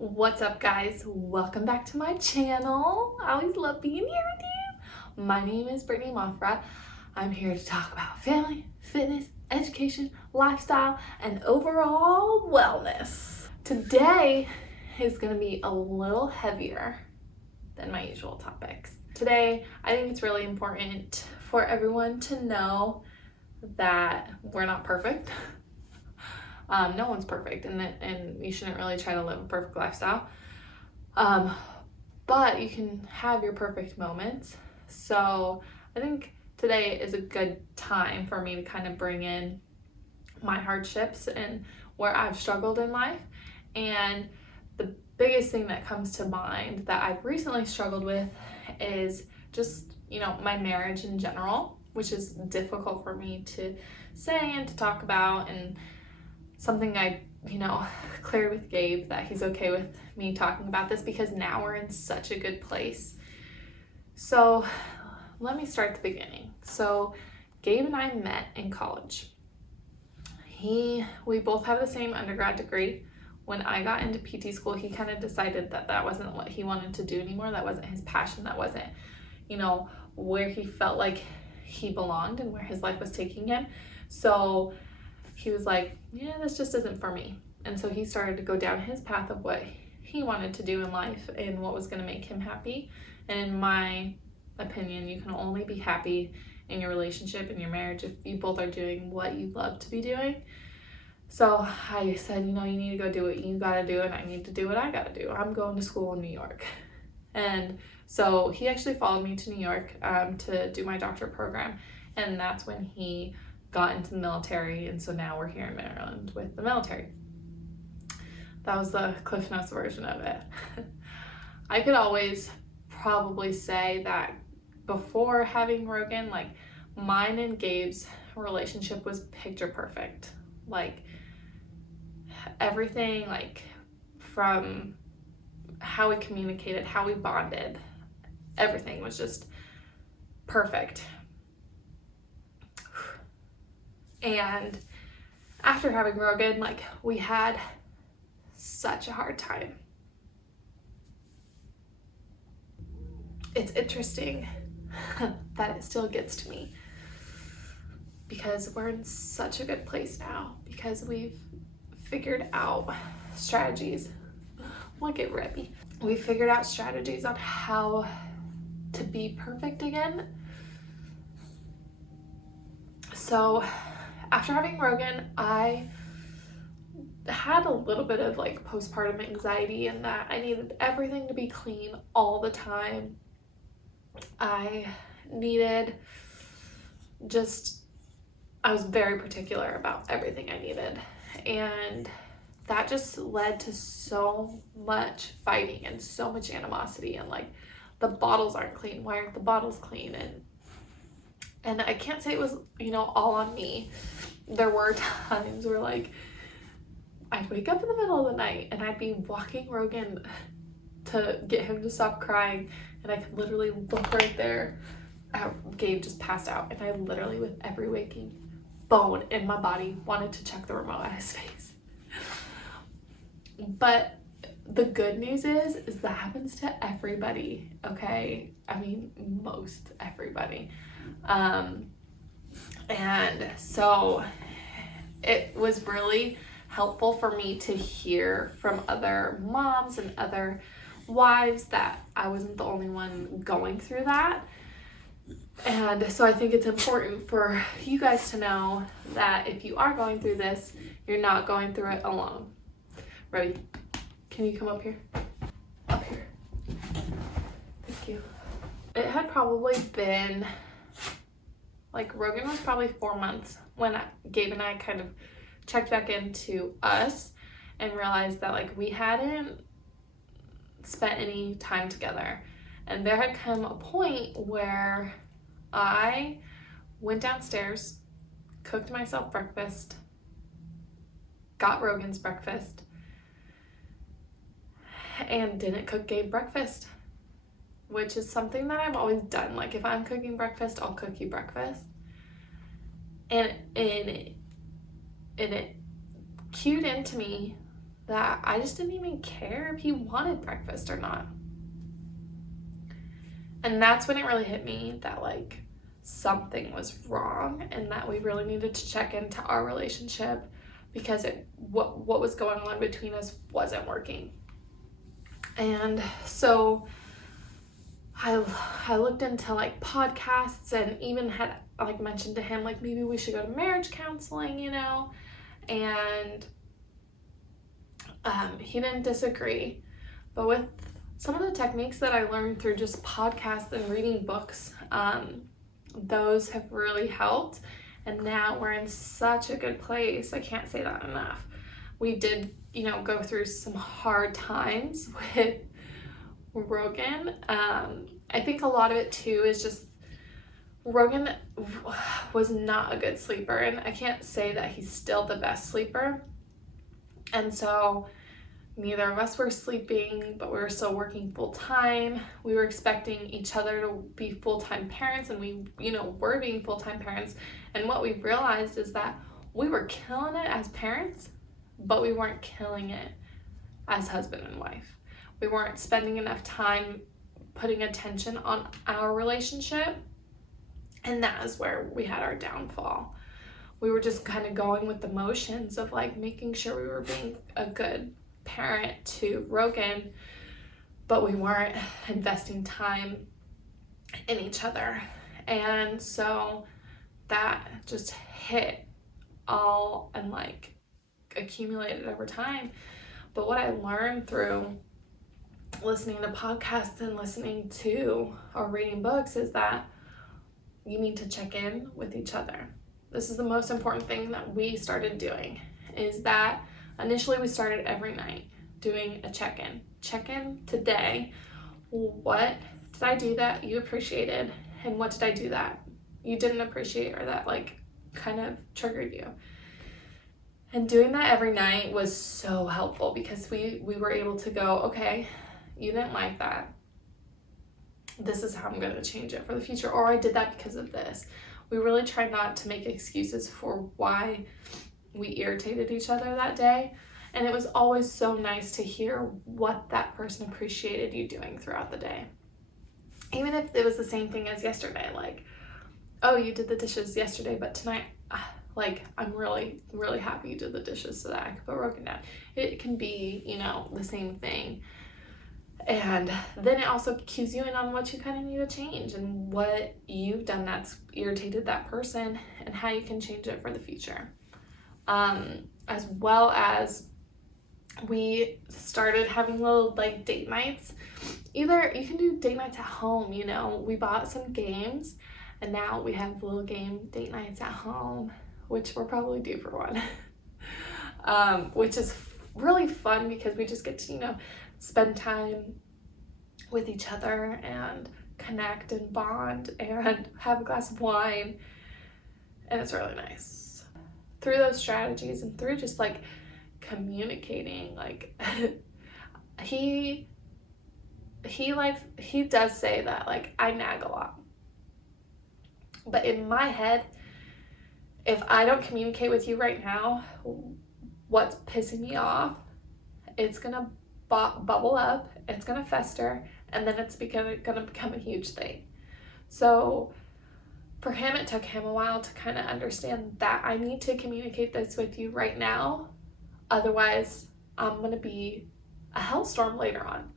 What's up, guys? Welcome back to my channel. I always love being here with you. My name is Brittany Moffra. I'm here to talk about family, fitness, education, lifestyle, and overall wellness. Today is going to be a little heavier than my usual topics. Today, I think it's really important for everyone to know that we're not perfect. No one's perfect, and you shouldn't really try to live a perfect lifestyle. But you can have your perfect moments. So I think today is a good time for me to kind of bring in my hardships and where I've struggled in life. And the biggest thing that comes to mind that I've recently struggled with is just, my marriage in general, which is difficult for me to say and to talk about, and something I, cleared with Gabe that he's okay with me talking about this because now we're in such a good place. So let me start at the beginning. So Gabe and I met in college. We both have the same undergrad degree. When I got into PT school, he kind of decided that that wasn't what he wanted to do anymore. That wasn't his passion. That wasn't, where he felt like he belonged and where his life was taking him. So he was like, yeah, this just isn't for me. And so he started to go down his path of what he wanted to do in life and what was going to make him happy. And in my opinion, you can only be happy in your relationship and your marriage if you both are doing what you love to be doing. So I said, you need to go do what you gotta do, and I need to do what I gotta do. I'm going to school in New York. And so he actually followed me to New York to do my doctorate program. And that's when he got into the military, and so now we're here in Maryland with the military. That was the Cliff Notes version of it. I could always probably say that before having Rogan, like, mine and Gabe's relationship was picture perfect. Like, everything, like, from how we communicated, how we bonded, everything was just perfect. And after having Rogan, like, we had such a hard time. It's interesting that it still gets to me because we're in such a good place now because we've figured out strategies. Look at Rebby. We figured out strategies on how to be perfect again. So after having Rogan, I had a little bit of like postpartum anxiety in that I needed everything to be clean all the time. I was very particular about everything I needed. And that just led to so much fighting and so much animosity, and like, the bottles aren't clean. Why aren't the bottles clean? And I can't say it was, all on me. There were times where, like, I'd wake up in the middle of the night and I'd be walking Rogan to get him to stop crying, and I could literally look right there at Gabe just passed out, and I literally, with every waking bone in my body, wanted to chuck the remote at his face. But the good news is that happens to everybody, okay? I mean, most everybody. And so it was really helpful for me to hear from other moms and other wives that I wasn't the only one going through that. And so I think it's important for you guys to know that if you are going through this, you're not going through it alone. Ready? Can you come up here? Up here. Thank you. It had probably been, like, Rogan was probably 4 months when Gabe and I kind of checked back into us and realized that, like, we hadn't spent any time together. And there had come a point where I went downstairs, cooked myself breakfast, got Rogan's breakfast, and didn't cook Gabe breakfast, which is something that I've always done. Like, if I'm cooking breakfast, I'll cook you breakfast. And it cued into me that I just didn't even care if he wanted breakfast or not. And that's when it really hit me that like something was wrong and that we really needed to check into our relationship, because what was going on between us wasn't working. And so I looked into like podcasts, and even had like mentioned to him like maybe we should go to marriage counseling, you know, and he didn't disagree. But with some of the techniques that I learned through just podcasts and reading books, those have really helped. And now we're in such a good place. I can't say that enough. We did, you know, go through some hard times with Rogan. I think a lot of it too is just Rogan was not a good sleeper, and I can't say that he's still the best sleeper. And so neither of us were sleeping, but we were still working full time. We were expecting each other to be full-time parents, and we, you know, were being full-time parents. And what we realized is that we were killing it as parents, but we weren't killing it as husband and wife. We weren't spending enough time putting attention on our relationship, and that is where we had our downfall. We were just kind of going with the motions of like making sure we were being a good parent to Rogan, but we weren't investing time in each other. And so that just hit all and like accumulated over time. But what I learned through listening to podcasts and listening to or reading books is that you need to check in with each other. This is the most important thing that we started doing, is that initially we started every night doing a check-in. Check-in today. What did I do that you appreciated? And what did I do that you didn't appreciate, or that like kind of triggered you? And doing that every night was so helpful, because we were able to go, okay, you didn't like that. This is how I'm going to change it for the future. Or I did that because of this. We really tried not to make excuses for why we irritated each other that day. And it was always so nice to hear what that person appreciated you doing throughout the day. Even if it was the same thing as yesterday, like, oh, you did the dishes yesterday, but tonight, like, I'm really, really happy you did the dishes so that I could put Rogan down. It can be, you know, the same thing. And then it also cues you in on what you kind of need to change and what you've done that's irritated that person and how you can change it for the future. As well as we started having little like date nights. Either you can do date nights at home, you know, we bought some games and now we have little game date nights at home, which we're probably due for one, which is really fun because we just get to, you know, spend time with each other and connect and bond and have a glass of wine, and it's really nice. Through those strategies and through just like communicating, like he does say that like I nag a lot, but in my head, if I don't communicate with you right now what's pissing me off, it's gonna bubble up, it's gonna fester, and then it's gonna become a huge thing. So for him, it took him a while to kind of understand that I need to communicate this with you right now, otherwise I'm gonna be a hellstorm later on.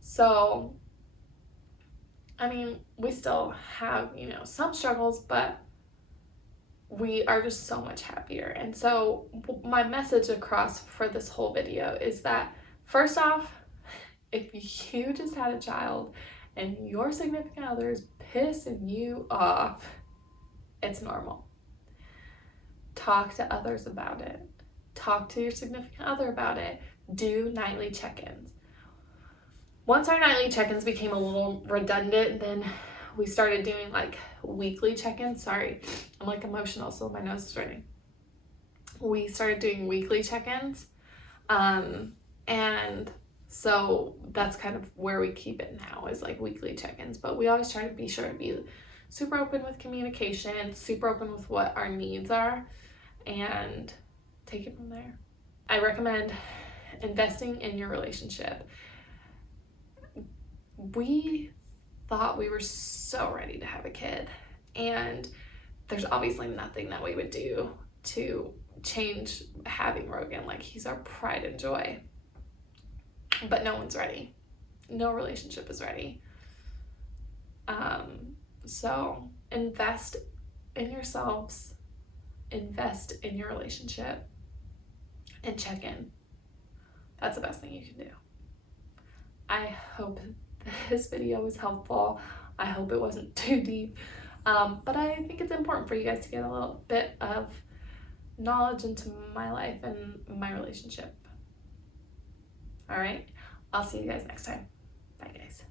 So I mean, we still have, you know, some struggles, but we are just so much happier. And so my message across for this whole video is that, first off, if you just had a child and your significant other is pissing you off, it's normal. Talk to others about it. Talk to your significant other about it. Do nightly check-ins. Once our nightly check-ins became a little redundant, then we started doing like weekly check-ins. Sorry, I'm like emotional, so my nose is running. We started doing weekly check-ins. And so that's kind of where we keep it now, is like weekly check-ins. But we always try to be sure to be super open with communication, super open with what our needs are, and take it from there. I recommend investing in your relationship. We thought we were so ready to have a kid, and there's obviously nothing that we would do to change having Rogan. Like, he's our pride and joy. But no one's ready. No relationship is ready. So invest in yourselves, invest in your relationship, and check in. That's the best thing you can do. I hope this video was helpful. I hope it wasn't too deep. But I think it's important for you guys to get a little bit of knowledge into my life and my relationship. All right, I'll see you guys next time. Bye, guys.